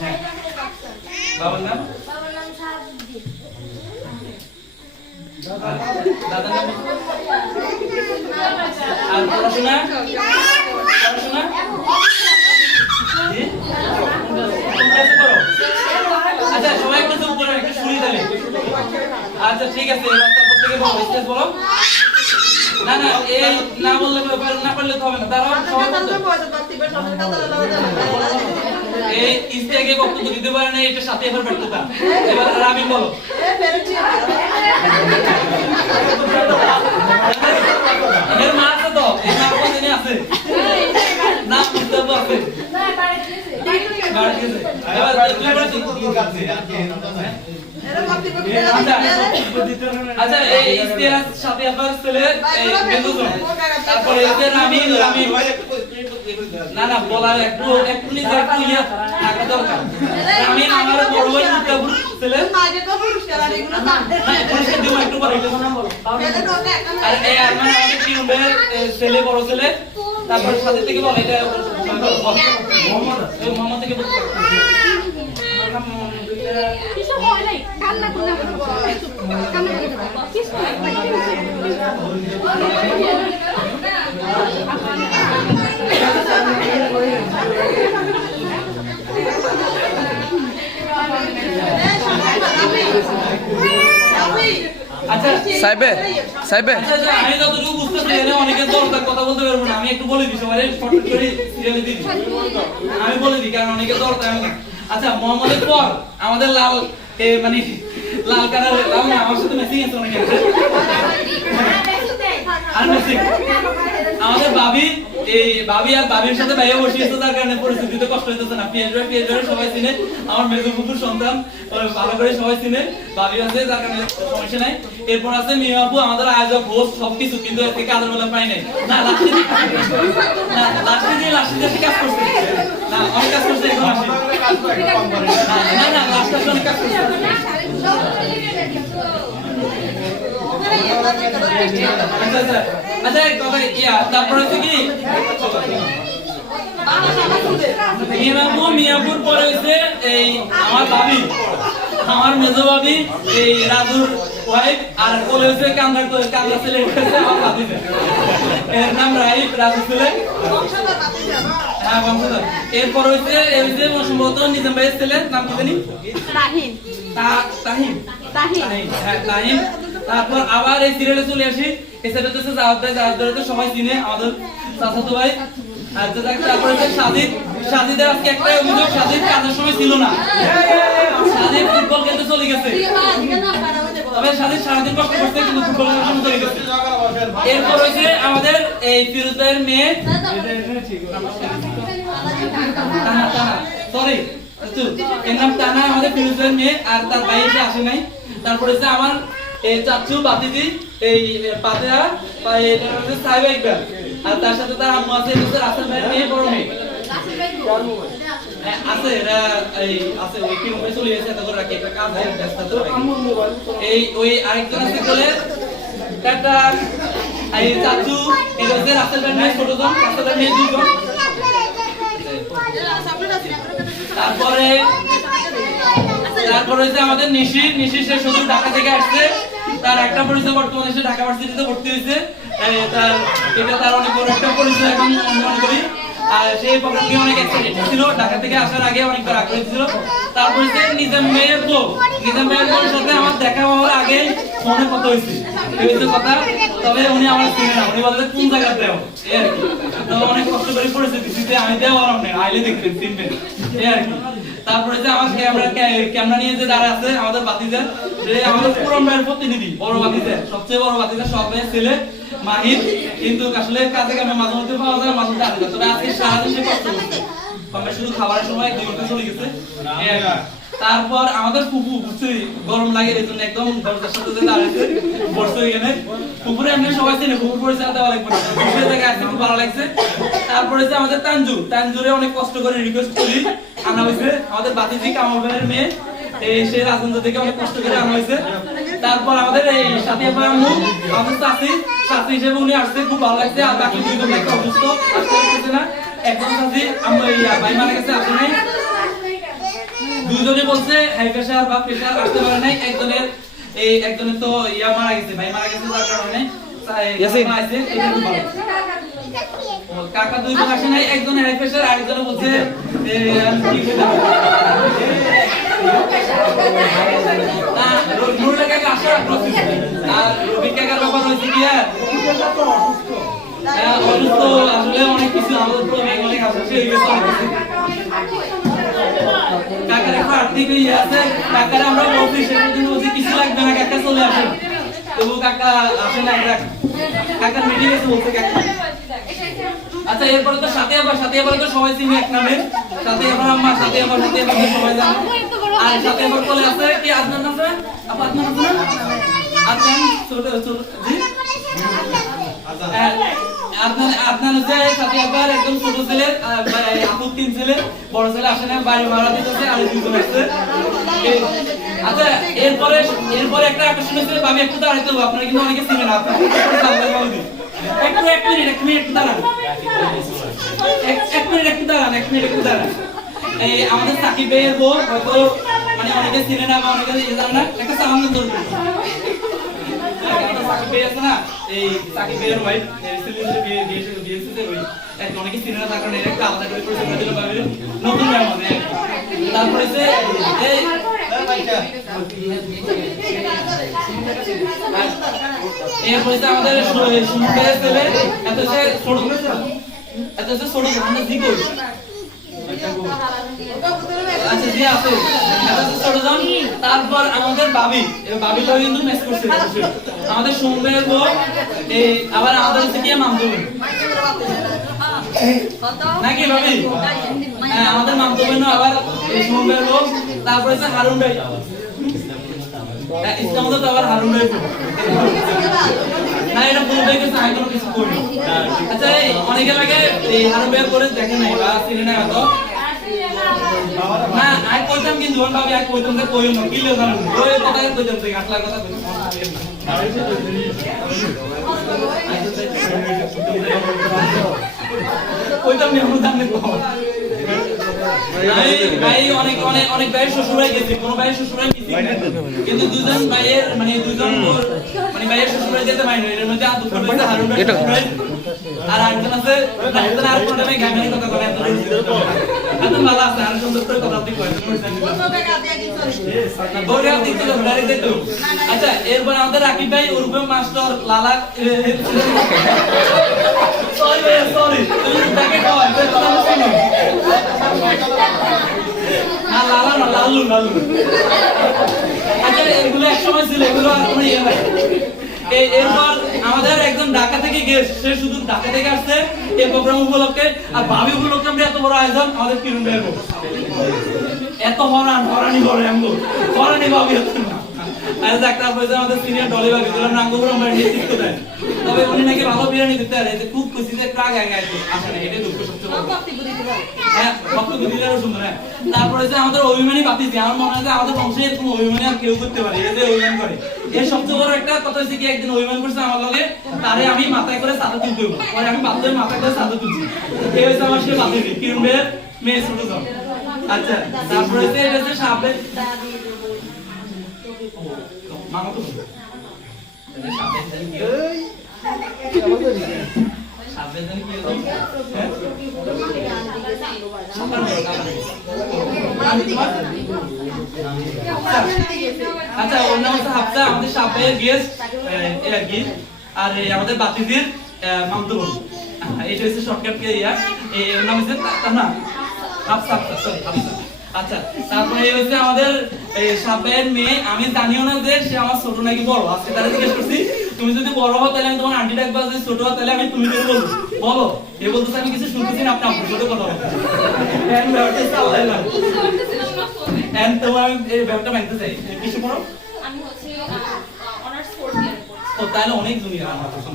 হ্যাঁ বাবার নাম শাহাবুদ্দিন। দাদার নাম আর পড়াশোনা পড়াশোনা আচ্ছা সবাই একটু চুপ করো একটু শুনি তাহলে আচ্ছা ঠিক আছে এবার তারপর থেকে বলো স্টেজ বলো না না এই না বললে না পারলে তো হবে না দাঁড়াও সবাই এই ইস্তেকে বক্তব্য দিতে পারে না এটা সাথে এবার ব্যর্থতা এবার রামি বলো এর মা আছে তো এই মা কোন আছে না বুঝতে পারছে না বাড়ি গেছে এবার তুই বলে আচ্ছা এই ইস্তেহার সাথে আবার ছেলে বেন্দুজন তারপরে এদের রামি না না বলার একটু নিজে একটু ইয়া থাকা দরকার আমি আমার বড় ভাই মুক্তাপুর ছেলে আগে তো পুরস্কার আর এগুলো না পুরস্কার দিও একটু পরে নাম বলো আর এই আমাদের কি হবে ছেলে বড় ছেলে তারপর সাথে থেকে বল এটা মোহাম্মদ থেকে বল কিছু হয় নাই কান্না করে কান্না করে কিছু আচ্ছা সাইবে সাইবে আচ্ছা আমি যতটুকু বুঝতেছি এখানে অনেকে দরকার কথা বলতে পারবো না আমি একটু বলে দিই সবাই শর্ট করে সিরিয়ালে দিই আমি বলে দিই কারণ অনেকে দরকার আচ্ছা মোহাম্মদের পর আমাদের লাল মানে লাল কালার লাল না আমার সাথে ম্যাচিং আছে অনেকে আর ম্যাচিং আমাদের ভাবি এই ভাবি আর ভাবির সাথে ভাইয়া বসিয়েছে তার কারণে পরিস্থিতিতে কষ্ট হইতেছে না পিএইচডি সবাই চিনে আমার মেজো পুকুর সন্তান ভালো করে সবাই চিনে ভাবি আছে তার কারণে সমস্যা নাই এরপর আছে মিয়া আপু আমাদের আয়োজক হোস্ট সবকিছু কিন্তু এতে কাজের বেলা পাই নাই না লাস্টে দিয়ে কাজ করছে না অনেক কাজ করছে এখন আসি না না লাস্টে অনেক কাজ করছে আচ্ছা কথা ইয়া তারপর হচ্ছে কি মিয়াপুর পরে হচ্ছে এই আমার ভাবি আমার মেজো ভাবি এই রাজুর ওয়াইফ আর কোলে হচ্ছে কান্দা ছেলে উঠেছে আমার ভাবি এর নাম রাজু ছেলে হ্যাঁ বংশধর এরপর হচ্ছে এই যে সম্ভবত নিজাম ভাইয়ের ছেলের নাম কি জানি রাহিম তাহিম হ্যাঁ তাহিম তারপর আবার এই সিরিয়ালে চলে আসি এই সেটা হচ্ছে জাহাজদার সবাই চিনে আমাদের চাচাতো ভাই আর তারপরে সাজিদের আজকে একটা অভিযোগ সাজিদ কাজের সময় ছিল না সাজিদ ফুটবল খেলতে চলে গেছে তবে সাজিদ সারাদিন কষ্ট করতে কিন্তু ফুটবল খেলার সময় চলে গেছে এরপর হচ্ছে আমাদের এই ফিরোজ ভাইয়ের মেয়ে সরি এর নাম তানা আমাদের ফিরোজ ভাইয়ের মেয়ে আর তার ভাই এসে আসে নাই তারপরে হচ্ছে আমার এই চাচু বাতিজি এই পাতেয়া এটা হচ্ছে সাইবা ইকবাল আর তার সাথে তার আম্মু আছে এটা হচ্ছে রাসেল ভাইয়ের মেয়ে বড় মেয়ে আছে এরা এই আছে ওই কি মোবাইল চলে গেছে এত করে রাখি একটা কাজ হয় ব্যস্ত তো এই ওই আরেকজন আছে বলে একটা এই চাচু এটা হচ্ছে রাসেল ভাইয়ের মেয়ে ছোট জন রাসেল ভাইয়ের মেয়ে দুজন তারপরে হচ্ছে আমাদের নিশি সে শুধু ঢাকা থেকে আসছে তার একটা পরিচয় বর্তমানে সে ঢাকা ভার্সিটিতে ভর্তি হয়েছে তার অনেক বড় একটা পরিচয় এখন মনে করি আর সেই প্রোগ্রামটি অনেক এক্সাইটেড ছিল ঢাকা থেকে আসার আগে অনেকবার আগ্রহী ছিল তারপরে হচ্ছে নিজাম ভাইয়ের বউর সাথে আমার দেখা হওয়ার আগে ফোনে কথা হয়েছে কথা তবে উনি আমার চিনে না উনি বলতে কোন জায়গা দেও এই আর কি তো অনেক কষ্ট করে পরিস্থিতি দিতে আমি দেওয়ার অনেক আইলে দেখবেন চিনবেন এই আর কি তারপরে যে আমার ক্যামেরা নিয়ে যে দাঁড়া আছে আমাদের বাতিজা যে আমাদের পুরন ভাইয়ের প্রতিনিধি বড় বাতিজা সবচেয়ে বড় বাতিজা সব ভাইয়ের ছেলে মাহির কিন্তু আসলে কাজে কামে মাঝে মধ্যে পাওয়া যায় মাঝে মধ্যে আসে না তবে আজকে সারাদিন সে কষ্ট করছে আমরা শুধু খাবারের সময় 2 ঘন্টা চলে গেছে তারপর আমাদের ফুপু বুঝছি গরম লাগে এই জন্য একদম দরজার সাথে যে দাঁড়াইছে বসে এখানে ফুপুরে এমনি সবাই চিনে ফুপুর পরিচয় দেওয়া লাগবে না ফুপুরের জায়গায় আসতে খুব ভালো লাগছে তারপরে যে আমাদের তানজুরে অনেক কষ্ট করে রিকোয়েস্ট করি আনা হয়েছে আমাদের বাতিজি কামাল ভাইয়ের মেয়ে এই সে রাজেন্দ্র থেকে অনেক কষ্ট করে আনা হয়েছে তারপর আমাদের এই সাথিয়া ভাই আম্মু আমাদের চাচি হিসেবে উনি আসছে খুব ভালো লাগছে আর বাকি দুইজন একটা অসুস্থ আসতে পারতেছে না একজন চাচি আমরা ভাই মারা গেছে আসে নাই দুইজনে বলছে হাই প্রেসার বা প্রেসার আসতে পারে নাই, একজনের তো ইয়া মারা গেছে, ভাই মারা গেছে তার কারণে আছে এটা তো ভালো। কাকা দুই জন আসে নাই, একজনের হাই প্রেসার আরেকজনে বলছে কি খেতে হবে না নুরুল কাকা আসা প্রসেস আর রবি কাকার ব্যাপার হইছে কি অসুস্থ আসলে অনেক কিছু আমাদের প্রবলেম অনেক আসছে এই গেছে কাকার একটা আর্থিক ইয়ে আছে কাকার আমরা বলছি সেটার জন্য বলছি কিছু লাগবে না কাকা চলে আসেন তবু কাকা আসে না কাকার মিটিং এসে বলছে কাকা আচ্ছা এরপরে তো সাথে আবার তো সবাই চিনি এক নামে সাথে আবার আম্মা সাথে আবার সবাই জানে আর সাথে আবার বলে আছে কি আপনার নাম স্যার আপা আপনার নাম স্যার আচ্ছা ছোট জি আপনার হচ্ছে সাথে আবার একদম ছোট ছেলে আপু 3 ছেলে বড় ছেলে আসে না বাড়ি ভাড়া দিতেছে আর দুজন আসছে আচ্ছা এরপরে একটা আকর্ষণ হচ্ছে আমি একটু দাঁড়াইতে হবে আপনারা কিন্তু অনেকে চিনেন না আপনারা এক মিনিট দাঁড়ান একটু দাঁড়ান এই আমাদের সাকিব ভাইয়ের বউ হয়তো মানে অনেকে চিনে না বা অনেকে জানে না একটা সালাম ধরবে সাকিব ভাই আছে না এই সাকিব ভাইয়ের ওয়াইফ রিসেন্টলি বিয়েছে ওই অনেকে চিনে না তার কারণে একটা আলাদা করে পরিচয় দিল ভাবে নতুন মেহমান তারপরে যে এই এরপরে আমাদের সুমুখের ছেলে এত ছোট আমরা জি করি আচ্ছা জি আছে ছোট জন তারপর আমাদের বাবিটাও কিন্তু ম্যাচ করছে আমাদের সুমুখের বউ এই আবার আমাদের হচ্ছে কি মামদুল নাকি ভাবি হ্যাঁ আমাদের মামদুল আবার সুমুখের বউ তারপরে হচ্ছে হারুন ভাই ইসলামত তো আবার হারুন ভাই না এটা বলবে কিছু আমি কোনো কিছু করি আচ্ছা অনেকে লাগে এই হারুন ভাই করে দেখে নাই বা চিনে না হয়তো না আই কইতাম কিন্তু ওন ভাবি আই কইতাম যে কইও না কিলো জানো ওই কথা কইতাম যে আসলা কথা কইতাম নি বুঝতাম নি ভাই অনেক ভাইয়ের শ্বশুরাই গেছে কোন ভাইয়ের শ্বশুরাই গেছে কিন্তু দুজন ভাইয়ের মানে দুজন মানে ভাইয়ের শ্বশুরাই যেতে পারে না এর মধ্যে আর দুটো ভাই হারুন ভাই আর একজন আছে একজন আর কোন ভাই গানের কথা বলে একদম ভালো আছে আর সুন্দর করে কথা বলতে কয় বড় দিতে তো ডাইরেক্ট দিতে আচ্ছা এরপর আমাদের রাকিব ভাই উরুবে মাস্টার লালা সরি তুমি তাকে কয় না লালা না লালু আচ্ছা এগুলো এক সময় ছিল এগুলো আর কোনো ইয়ে নাই এরপর আমাদের একজন ঢাকা থেকে গেস্ট সে শুধু ঢাকা থেকে আসছে এই প্রোগ্রাম উপলক্ষে আর ভাবি উপলক্ষে আমরা এত বড় আয়োজন আমাদের কিরণ ভাইয়ের এত হরানি করে আমগো হরানি ভাবি হচ্ছে না আর একটা পয়সা আমাদের সিনিয়র ডলি ভাবি দিলাম নাঙ্গপুরম ভাই নেতৃত্ব দেয় তবে উনি নাকি ভালো বিরিয়ানি দিতে পারে যে খুব খুশি যে প্রাগ আগে আসে না এটা দুঃখ সবচেয়ে বড় হ্যাঁ ভক্ত বুদ্ধিদারও সুন্দর হ্যাঁ তারপরে যে আমাদের অভিমানী বাতিছি আমার মনে হয় যে আমাদের বংশে এরকম অভিমানী আর কেউ করতে পারে এই যে অভিমান করে এর সবচেয়ে বড় একটা কথা হচ্ছে কি একদিন অভিমান করছে আমার লগে তারে আমি মাথায় করে সাদা তুলতে হবো পরে আমি বাধ্য হয়ে মাথায় করে সাদা তুলছি এই হচ্ছে আমার সে বাতিছি কিরণ ভাইয়ের মেয়ে ছোট জন আচ্ছা তারপরে যে এটা হচ্ছে সাপের মামা তো আচ্ছা ওর নাম হচ্ছে হাফসা আমাদের সাপের গেস্ট আর কি আর আমাদের বাতিজির মামদু এটা হচ্ছে শর্টকাট কে ইয়া এর নাম হচ্ছে না হাফসা আচ্ছা তারপরে এই হচ্ছে আমাদের সাপের মেয়ে আমি জানিও না যে সে আমার ছোট নাকি বড় আজকে তারা জিজ্ঞেস করছি তুমি যদি বড় হও তাহলে আমি তোমার আন্টি ডাকবা যদি ছোট হও তাহলে আমি তুমি করে বলবো বলো এ বলতেছে আমি কিছু শুনতেছি না আপনি আপনার সাথে কথা বলেন এন্ড তোমার এই ব্যাপারটা মানতে চাই কিছু পড়ো আমি হচ্ছে অনার্স 4th ইয়ারে পড়ছি তো তাহলে অনেক জুনিয়র আমার কাছে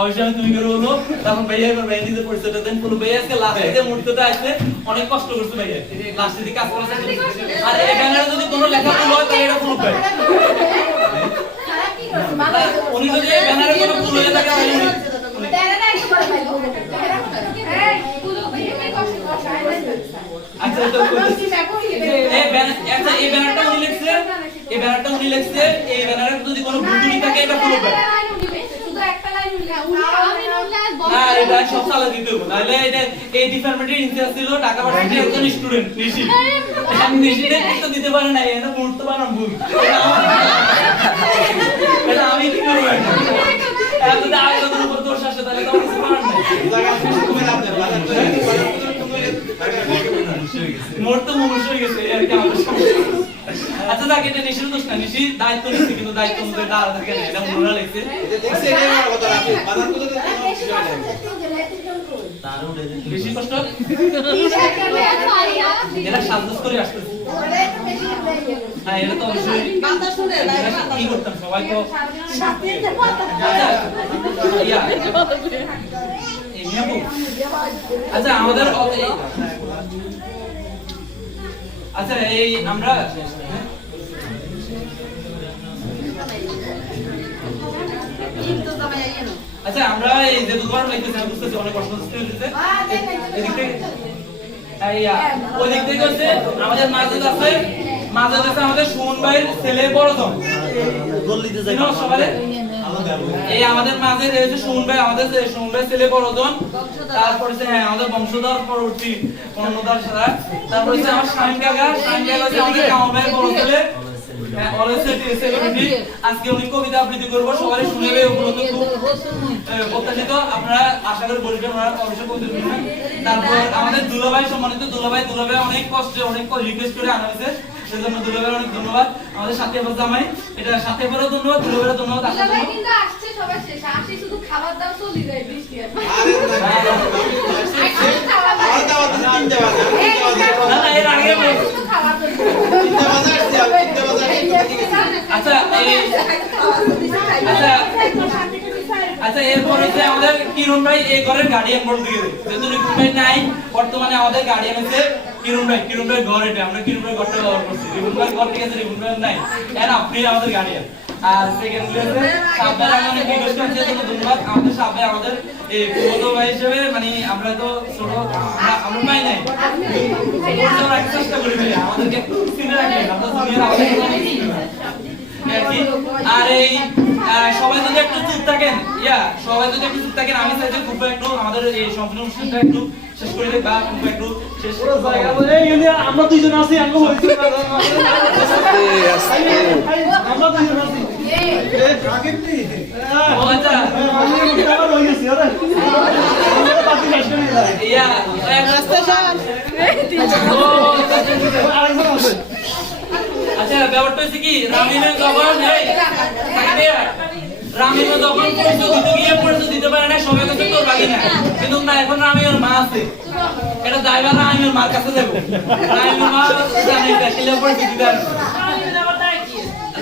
অবশ্যই তুমি করে বলো তখন ভাইয়া এবার ভাই নিজে পরিচয়টা দেন পুরো ভাইয়া আজকে লাস্টে যে মুহূর্তটা আসছে অনেক কষ্ট করছে ভাইয়া লাস্টে দিকে কাজ করেছে আর এখানে যদি কোনো লেখা ভুল হয় তাহলে এটা কোনো ভাই উনি যদি ব্যানারে কোনো ভুল হয়ে থাকে আচ্ছা তো লিখছে এই ব্যানারে যদি কোনো ভুল ত্রুটি থাকে এটা পুরো শুধু একটা লাইন উল্লেখ আমি না এটা সব সালে দিতে হবে নাহলে এটা এই ডিপার্টমেন্টের ইনচার্জ ছিল ঢাকা ভার্সিটির একজন স্টুডেন্ট নিশি আমি নিশিতে তো দিতে পারে না এটা মুহূর্ত বানাম ভুল এটা আমি কি করব এত দা আগে তোর উপর দোষ আসে তাহলে তো কিছু করার নাই মোর তো মুমুষ হয়ে গেছে আর কি আমাদের আচ্ছা তাকে এটা নিশির দোষ না নিশি দায়িত্ব নিচ্ছে কিন্তু দায়িত্ব অনুযায়ী দাঁড়া থাকে না এটা মনে লাগছে বেশি কষ্ট এরা সাজগোজ করে আসতেছে হ্যাঁ এটা তো অবশ্যই কি করতাম সবাই তো আচ্ছা আমাদের আচ্ছা এই আমরা আচ্ছা আমরা এই যে দুবার লিখতেছি আমি বুঝতেছি অনেক কষ্ট হচ্ছে এদিক থেকে ওই দিক থেকে হচ্ছে আমাদের মাঝে আছে আমাদের সুমন ভাইয়ের ছেলে বড়জন সবাই এই আমাদের মাঝে রয়েছে সুমন ভাই আমাদের সুমন ভাই ছেলে বড়জন তারপরে হ্যাঁ আমাদের বংশধর পরবর্তী কর্ণধার সারা তারপরে হচ্ছে আমার শাহিন কাকা হচ্ছে আমাদের কামাল ভাইয়ের বড় ছেলে আজকে উনি কবিতা আবৃত্তি করবো সবাই শুনেবে উপলব্ধ খুব প্রত্যাশিত আপনারা আশা করি বলবেন ওনারা অবশ্যই কবিতা শুনবেন তারপর আমাদের দুলাভাই সম্মানিত দুলাভাই অনেক কষ্টে অনেক রিকোয়েস্ট করে আনা হয়েছে সেজন্য দুলাভাইয়ের অনেক ধন্যবাদ আমাদের সাথে আবার জামাই এটা সাথে আবারও ধন্যবাদ দুলাভাইয়ের ধন্যবাদ আসার জন্য কিন্তু আসছে সবার শেষে আসি শুধু খাবার দাও চলে যায় বৃষ্টি আর না না এর আগে আচ্ছা আচ্ছা এরপর হচ্ছে আমাদের কিরণ ভাই এই ঘরের গার্ডিয়ান বলতে গেলে যেহেতু রিকুন ভাই নাই বর্তমানে আমাদের গার্ডিয়ান আছে কিরণ ভাই ঘর এটা আমরা কিরণ ভাই ঘরটা ব্যবহার করছি রিকুন ভাই ঘর ঠিক আছে রিকুন ভাই নাই এর আপনি আমাদের গার্ডিয়ান আর সেকেন্ডলি হচ্ছে সাব্বাই আমি অনেক রিকোয়েস্ট করছি জন্য ধন্যবাদ আমাদের সাব্বাই আমাদের এই পুরো ভাই হিসেবে মানে আমরা তো ছোট আমরা পাই নাই আমরা চেষ্টা করি আমাদেরকে সিনে রাখবেন আমরা জুনিয়র আর এই সবাই যদি একটু চুপ থাকেন আমি চাইছি খুব একটু আমাদের এই সম্পূর্ণ অনুষ্ঠানটা একটু শেষ করে দেব বা খুব একটু শেষ করে আমরা দুইজন আছি আমরা বলছি আমরা দুইজন আছি আচ্ছা ব্যাপারটা হচ্ছে কি রামিনের যখন পরিচয় দিতে পারে না সবাই কাছে তোর বাকি না কিন্তু না এখন রামিনের মা আছে এটা ড্রাইভার রামিনের মার কাছে যাবো রামিনের মা জানে এটা কিলে পরিচয় দিতে পারে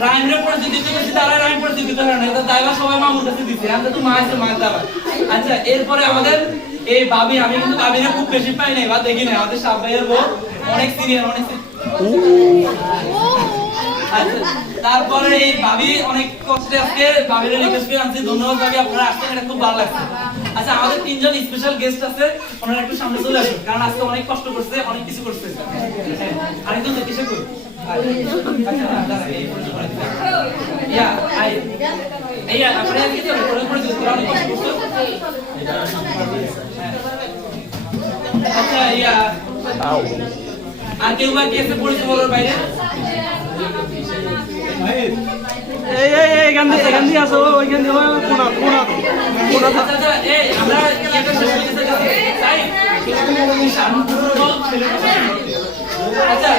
রামিনের পরিচয় দিতে গেছি তারা রামিন পরিচয় দিতে পারে না এটা ড্রাইভার সবাই মামুর কাছে দিচ্ছে আমরা তো মা আছে মার দাবার আচ্ছা এরপরে আমাদের এই ভাবি আমি কিন্তু ভাবিনা খুব বেশি পাই নাই বা দেখি না আমাদের সাব ভাইয়ের বউ অনেক সিনিয়র আচ্ছা তারপরে এই ভাবি অনেক কষ্টে আজকে ভাবির রিকোয়েস্ট করে আনছি ধন্যবাদ ভাবি আপনারা আসছেন এটা খুব ভালো লাগছে আচ্ছা আমাদের তিনজন স্পেশাল গেস্ট আছে ওনারা একটু সামনে চলে আসুন কারণ আজকে অনেক কষ্ট করছে অনেক কিছু করছে আরেকজন কিসে কই আপনারা কি করে অনেক কষ্ট করছে আচ্ছা আর কেউ বাকি আছে পরিচয় বলার বাইরে এখান দিয়ে আসো ওইখান দিয়ে আমরা আচ্ছা